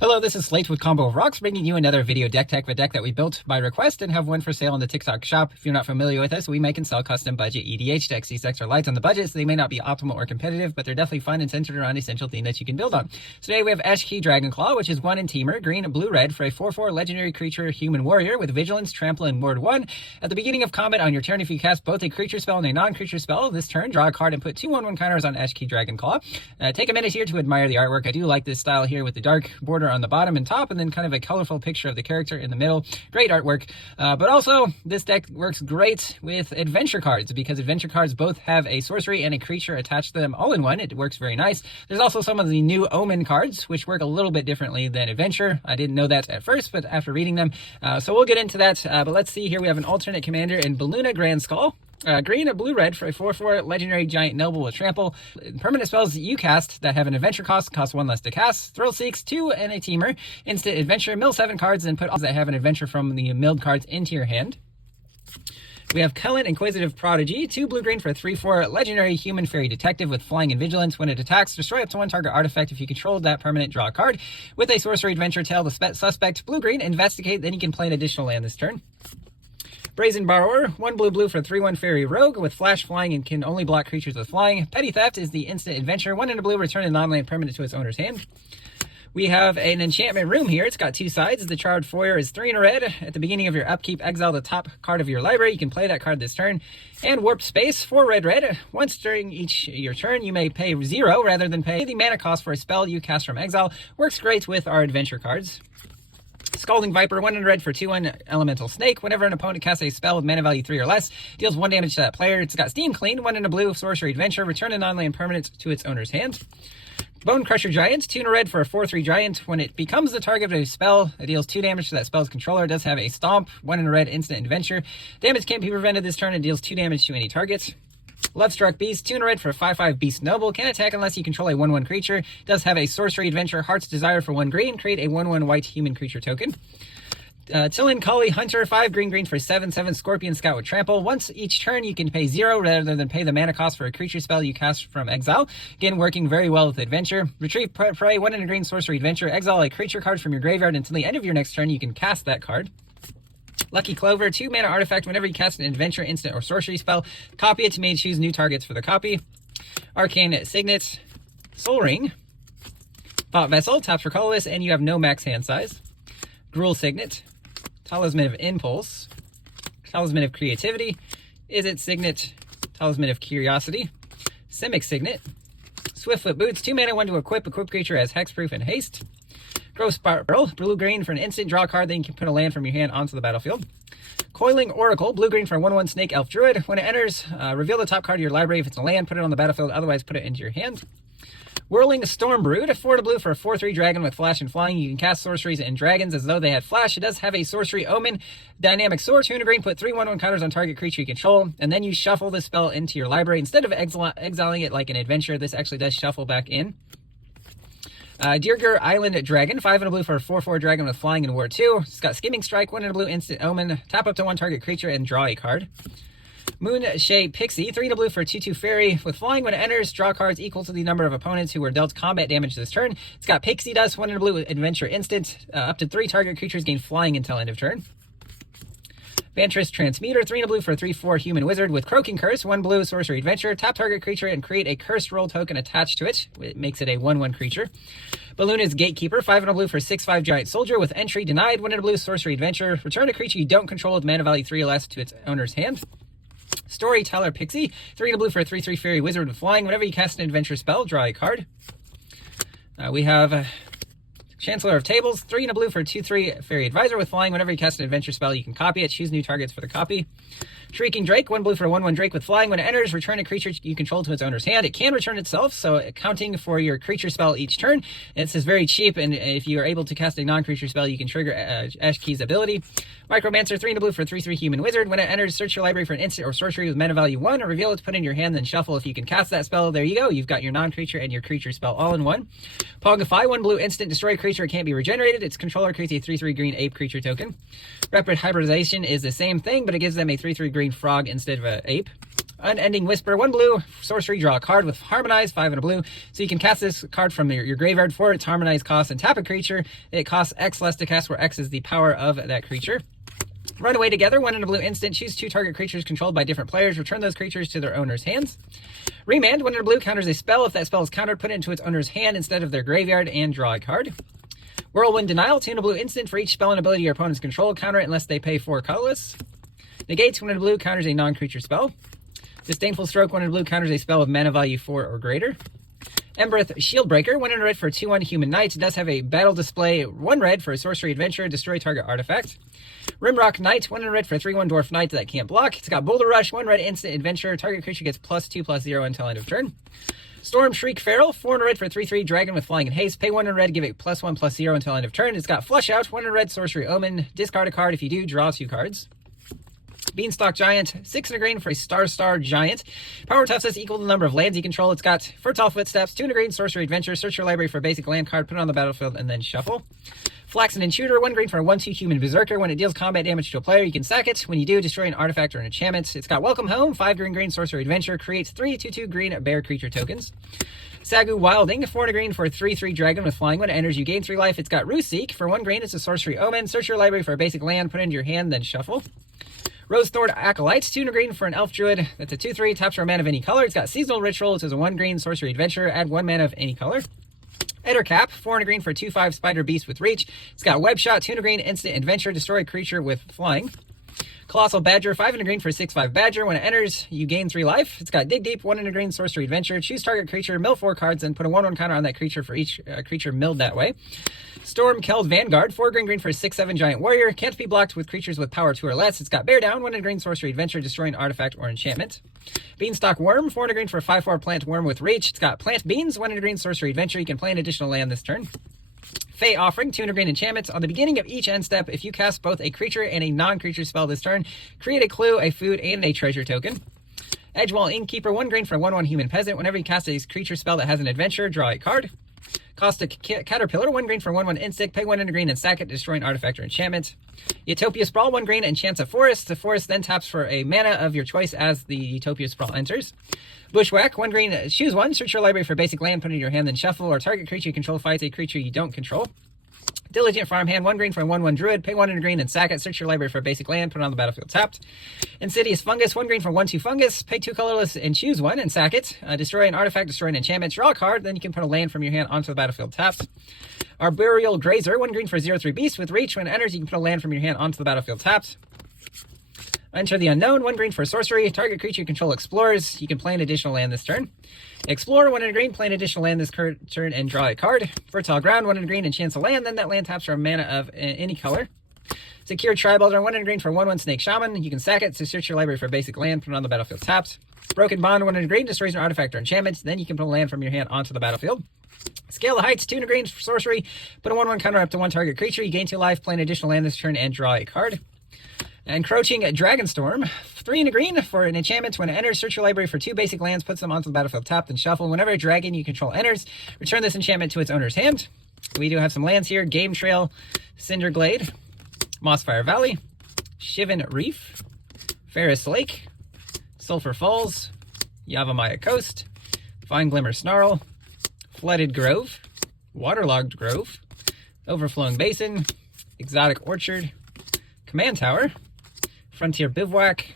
Hello, this is Slate with Combo of Rocks, bringing you another video deck tech of a deck that we built by request and have one for sale on the TikTok shop. If you're not familiar with us, we make and sell custom budget EDH decks. These decks are light on the budget, so they may not be optimal or competitive, but they're definitely fun and centered around an essential theme that you can build on. So today we have Eshki Dragonclaw, which is 1 in Temur, green, blue, red, for a 4/4 legendary creature human warrior with vigilance, trample, and ward 1. At the beginning of combat on your turn, if you cast both a creature spell and a non-creature spell this turn, draw a card and put 2/1/1 counters on Eshki Dragonclaw. Take a minute here to admire the artwork. I do like this style here with the dark border on the bottom and top, and then kind of a colorful picture of the character in the middle. Great artwork. But also, this deck works great with adventure cards because adventure cards both have a sorcery and a creature attached to them all in one. It works very nice. There's also some of the new Omen cards, which work a little bit differently than adventure. I didn't know that at first, but after reading them. So we'll get into that. But let's see here. We have an alternate commander in Balloona Grand Skull. Green, a blue, red for a 4/4 legendary giant noble with trample. Permanent spells you cast that have an adventure cost 1 less to cast. Thrill Seeks 2 and a Temur. Instant adventure, mill 7 cards and put all that have an adventure from the milled cards into your hand. We have Cullen, Inquisitive Prodigy, 2 blue-green for a 3/4 legendary human fairy detective with flying and vigilance. When it attacks, destroy up to 1 target artifact. If you control that permanent, draw a card. With a sorcery adventure, tell the suspect blue-green, investigate, then you can play an additional land this turn. Brazen Borrower, 1 blue for a 3/1 fairy rogue with flash, flying, and can only block creatures with flying. Petty Theft is the instant adventure, 1 in a blue, return a non-land permanent to its owner's hand. We have an enchantment room here. It's got 2 sides. The Charred Foyer is 3 in a red. At the beginning of your upkeep, exile the top card of your library. You can play that card this turn. And Warped Space, 4 red. Once during your turn, you may pay 0 rather than pay the mana cost for a spell you cast from exile. Works great with our adventure cards. Scalding Viper, 1 in red for 2/1 elemental snake. Whenever an opponent casts a spell with mana value 3 or less, deals 1 damage to that player. It's got Steam Clean, 1 in a blue sorcery adventure. Return a non-land permanent to its owner's hand. Bone Crusher Giant, 2 in a red for a 4/3 giant. When it becomes the target of a spell, it deals 2 damage to that spell's controller. It does have a Stomp, 1 in a red instant adventure. Damage can't be prevented this turn. It deals 2 damage to any target. Lovestruck Beast, 2 in a red for a 5/5 Beast Noble. Can't attack unless you control a 1/1 creature. Does have a sorcery adventure, Heart's Desire for 1 green. Create a 1/1 white human creature token. Tillin Collie Hunter, 5 green for 7/7 Scorpion Scout with trample. Once each turn, you can pay 0 rather than pay the mana cost for a creature spell you cast from exile. Again, working very well with adventure. Retrieve Prey, 1 in a green sorcery adventure. Exile a creature card from your graveyard until the end of your next turn. You can cast that card. Lucky Clover, 2 mana artifact. Whenever you cast an adventure, instant, or sorcery spell, copy it. You may choose new targets for the copy. Arcane Signet, Soul Ring, Thought Vessel, taps for colorless, and you have no max hand size. Gruul Signet, Talisman of Impulse, Talisman of Creativity, Izzet Signet, Talisman of Curiosity, Simic Signet, Swiftfoot Boots, 2 mana, 1 to equip creature as hexproof and haste. Gross Barrel, blue-green for an instant, draw a card, then you can put a land from your hand onto the battlefield. Coiling Oracle, blue-green for a 1/1 Snake Elf Druid. When it enters, reveal the top card of your library. If it's a land, put it on the battlefield, otherwise put it into your hand. Whirling Stormbrood, 4 blue for a 4/3 dragon with flash and flying. You can cast sorceries and dragons as though they had flash. It does have a sorcery Omen, Dynamic Sword, 2 in a green, put 3/1/1 counters on target creature you control, and then you shuffle this spell into your library. Instead of exiling it like an adventure, this actually does shuffle back in. Dirger Island Dragon, 5 in a blue for a 4/4 dragon with flying and ward 2. It's got Skimming Strike, 1 in a blue instant Omen. Tap up to 1 target creature and draw a card. Moonshade Pixie, 3 in a blue for a 2/2 fairy with flying. When it enters, draw cards equal to the number of opponents who were dealt combat damage this turn. It's got Pixie Dust, 1 in a blue adventure instant. Up to 3 target creatures gain flying until end of turn. Vantress Transmuter, 3 in a blue for a 3/4 human wizard with Croaking Curse, 1 blue sorcery adventure. Tap target creature and create a cursed roll token attached to it. It makes it a 1/1 creature. Balloona's Gatekeeper, 5 in a blue for 6/5 giant soldier with entry denied. 1 in a blue sorcery adventure. Return a creature you don't control with mana value 3 or less to its owner's hand. Storyteller Pixie, 3 in a blue for a 3/3 fairy wizard with flying. Whenever you cast an adventure spell, draw a card. We have Chancellor of Tables, 3 in a blue for a 2/3 fairy advisor with flying. Whenever you cast an adventure spell, you can copy it. Choose new targets for the copy. Shrieking Drake, 1 blue for a 1/1 Drake with flying. When it enters, return a creature you control to its owner's hand. It can return itself, so accounting for your creature spell each turn. It's very cheap, and if you are able to cast a non-creature spell, you can trigger Eshki's ability. Micromancer, 3 in a blue for a 3/3 human wizard. When it enters, search your library for an instant or sorcery with mana value 1, or reveal it to put in your hand, then shuffle. If you can cast that spell, there you go. You've got your non-creature and your creature spell all in one. Pongify, 1 blue instant, destroy creature. It can't be regenerated. Its controller creates a 3/3 green ape creature token. Rapid Hybridization is the same thing, but it gives them a 3/3 green frog instead of an ape. Unending Whisper, 1 blue, sorcery, draw a card with Harmonize, 5 and a blue. So you can cast this card from your graveyard for its Harmonize cost and tap a creature. It costs X less to cast, where X is the power of that creature. Runaway Together, 1 and a blue instant. Choose 2 target creatures controlled by different players. Return those creatures to their owner's hands. Remand, 1 and a blue, counters a spell. If that spell is countered, put it into its owner's hand instead of their graveyard and draw a card. Whirlwind Denial, 2 and a blue instant. For each spell and ability your opponents control, counter it unless they pay 4 colorless. Negates, 1 and a blue, counters a non-creature spell. Disdainful Stroke, 1 and a blue, counters a spell with mana value 4 or greater. Embereth Shieldbreaker, 1 and a red for a 2/1 Human Knight. It does have a battle display, 1 red for a sorcery adventure, destroy target artifact. Rimrock Knight, 1 and a red for a 3/1 Dwarf Knight that can't block. It's got Boulder Rush, 1 red instant adventure. Target creature gets +2/+0 until end of turn. Storm Shriek Feral, 4 and a red for a 3/3 dragon with flying and haste. Pay 1 and red, give it +1/+0 until end of turn. It's got Flush Out, 1 and a red sorcery omen. Discard a card. If you do, draw 2 cards. Beanstalk Giant, 6 and a green for a Star Giant. Power toughness equal to the number of lands you control. It's got Fertile Footsteps, 2 and a green sorcery adventure. Search your library for a basic land card, put it on the battlefield, and then shuffle. Flaxen Intruder, 1 green for a 1/2 human berserker. When it deals combat damage to a player, you can sack it. When you do, destroy an artifact or an enchantment. It's got Welcome Home, 5 green sorcery adventure. Creates 3 2/2 green bear creature tokens. Sagu Wilding, 4 and a green for a 3/3 dragon with flying. When it enters, you gain 3 life. It's got Rooseek. For 1 green, it's a sorcery omen. Search your library for a basic land, put it into your hand, then shuffle. Rose Thorn Acolyte, 2 and a green for an elf druid. That's a 2/3, taps for a mana of any color. It's got Seasonal Ritual. It's a 1 green sorcery adventure. Add 1 mana of any color. Ettercap, 4 and a green for a 2/5 spider beast with reach. It's got Web Shot, 2 and a green instant adventure. Destroy a creature with flying. Colossal Badger, 5 and a green for a 6/5 badger. When it enters, you gain 3 life. It's got Dig Deep, 1 and a green sorcery adventure. Choose target creature, mill 4 cards, and put a 1/1 counter on that creature for each creature milled that way. Storm-Keld Vanguard, 4 green for a 6/7 giant warrior. Can't be blocked with creatures with power 2 or less. It's got Bear Down, 1 and a green sorcery adventure. Destroy an artifact or enchantment. Beanstalk Worm, 4 and a green for a 5/4 plant worm with reach. It's got Plant Beans, 1 and a green sorcery adventure. You can play an additional land this turn. Fey Offering, 2 and a green enchantments. On the beginning of each end step, if you cast both a creature and a non-creature spell this turn, create a clue, a food, and a treasure token. Edgewall Innkeeper, 1 green for a 1/1 human peasant. Whenever you cast a creature spell that has an adventure, draw a card. Caustic Caterpillar, 1 green for 1/1 insect. Pay 1 and a green and sack it, destroy an artifact or enchantment. Utopia Sprawl, 1 green, enchants a forest. The forest then taps for a mana of your choice as the Utopia Sprawl enters. Bushwhack, 1 green, choose 1. Search your library for basic land, put it in your hand, then shuffle. Or target creature you control fights a creature you don't control. Diligent Farmhand, 1 green for a 1/1 druid. Pay 1 and a green and sack it. Search your library for a basic land, put it on the battlefield tapped. Insidious Fungus, 1 green for 1/2 fungus. Pay 2 colorless and choose 1 and sack it. Destroy an artifact, destroy an enchantment. Draw a card, then you can put a land from your hand onto the battlefield tapped. Arboreal Grazer, 1 green for 0/3 beast with reach. When it enters, you can put a land from your hand onto the battlefield tapped. Enter the Unknown, 1 green for sorcery. Target creature you control explores. You can play an additional land this turn. Explore, 1 and a green, play an additional land this turn and draw a card. Fertile Ground, 1 and a green, enchants a land. Then that land taps for a mana of any color. Secure Tribalder, 1 and a green for 1/1 Snake Shaman. You can sack it to search your library for a basic land, put it on the battlefield tapped. Broken Bond, 1 and a green, destroys an artifact or enchantment. Then you can put a land from your hand onto the battlefield. Scale the Heights, 2 and a green for sorcery. Put a 1/1 counter up to 1 target creature. You gain 2 life, play an additional land this turn, and draw a card. Encroaching Dragonstorm, 3 and a green for an enchantment. When it enters, search your library for 2 basic lands, puts them onto the battlefield tapped, and shuffle. Whenever a dragon you control enters, return this enchantment to its owner's hand. We do have some lands here: Game Trail, Cinderglade, Mossfire Valley, Shivan Reef, Ferris Lake, Sulphur Falls, Yavimaya Coast, Fine Glimmer Snarl, Flooded Grove, Waterlogged Grove, Overflowing Basin, Exotic Orchard, Command Tower, Frontier Bivouac,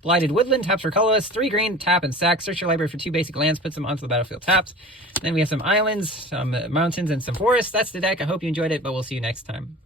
Blighted Woodland, taps for colorless, 3 green, tap and sack. Search your library for 2 basic lands, puts them onto the battlefield tapped. Then we have some islands, some mountains, and some forests. That's the deck. I hope you enjoyed it, but we'll see you next time.